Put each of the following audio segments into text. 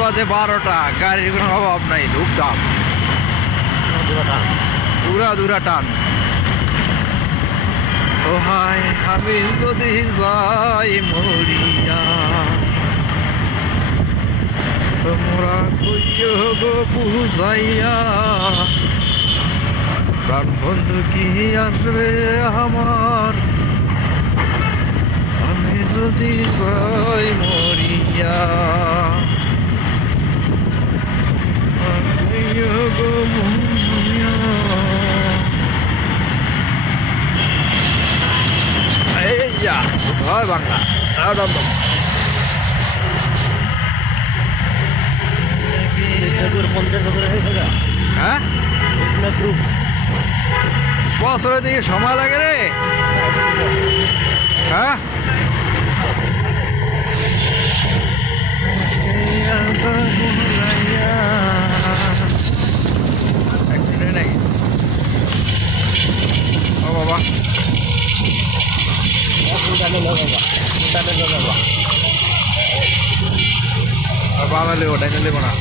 বাজে 12টা, গাড়ির কোনো অভাব নাই, ধুপধাপ পুরা দূরা টান। ও হায় আমি যদি যাই মরিয়া, তোমরা কইও গো বুঝাইয়া, প্রাণ বন্ধু কি আসবে আমার, আমি যদি যাই মরিয়া। কইও গো বুঝাইয়া। এই যা জয় বাংলা। হ্যাঁ বছরে দিকে সময় লাগে রে। হ্যাঁ নাকি ও বাবা বাঙালি ওটাই নেব না।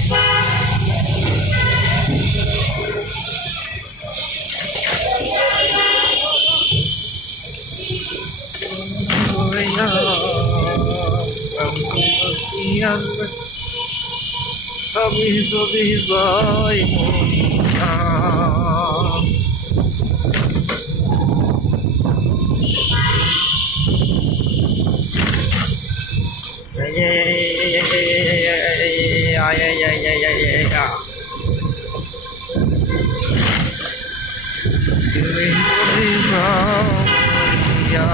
আমি যদি যাই মরিয়া, তুমি যদি যাও মরিয়া।